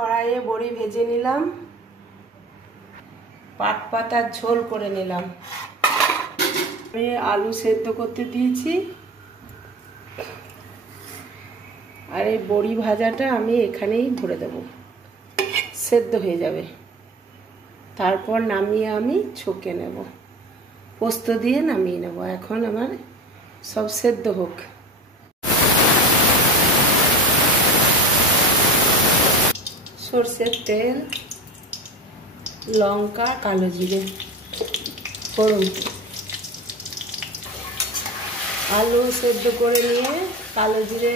কড়াইয়ে বড়ি ভেজে নিলাম, পাট পাতার ঝোল করে নিলাম। আমি আলু সেদ্ধ করতে দিয়েছি, আর এই বড়ি ভাজাটা আমি এখানেই ভরে দেব, সেদ্ধ হয়ে যাবে। তারপর নামিয়ে আমি ছকে নেব, পোস্ত দিয়ে নামিয়ে নেব। এখন আমার সব সেদ্ধ হোক। সরষের তেল, লঙ্কা, কালো জিরে, ফোড়ন। আলু সেদ্ধ করে নিয়ে কালো জিরে,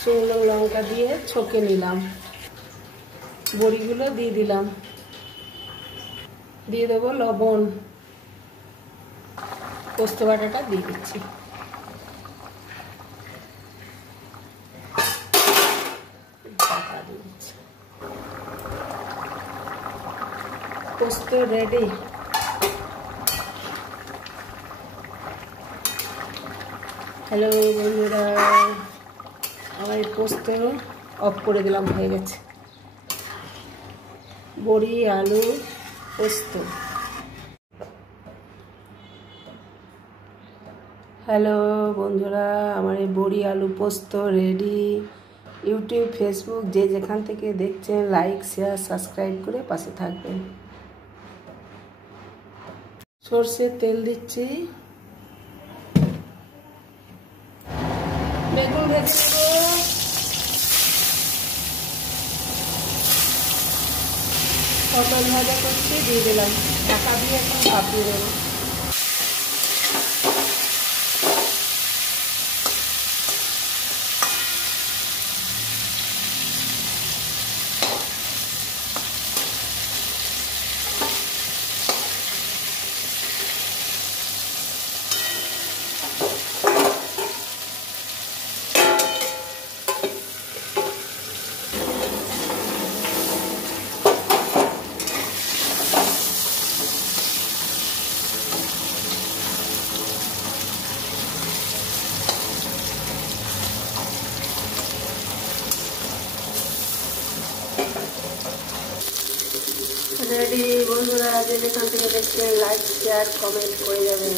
শুকনো লঙ্কা দিয়ে ছকে নিলাম। বড়িগুলো দিয়ে দিলাম, দিয়ে দেবো লবণ, পোস্ত বাটাটা দিয়ে দিচ্ছি। পোস্ত রেডি। হ্যালো বন্ধুরা, আমার পোস্ত অফ করে দিলাম, হয়ে গেছে বড়ি আলু পোস্ত। হ্যালো বন্ধুরা, আমার এই বড়ি আলু পোস্ত রেডি। ইউটিউব, ফেসবুক যে যেখান থেকে দেখছেন লাইক, শেয়ার, সাবস্ক্রাইব করে পাশে থাকবেন। সরষের তেল দিচ্ছি, বেগুন ভেজে দেবো, পটল ভাজা করছি, দিয়ে দিলাম। ঢাকা দিয়ে এখন ভাপিয়ে দেবো। রেডি বন্ধুরা, যে যেখান থেকে দেখছেন লাইক, শেয়ার, কমেন্ট করে যাবেন।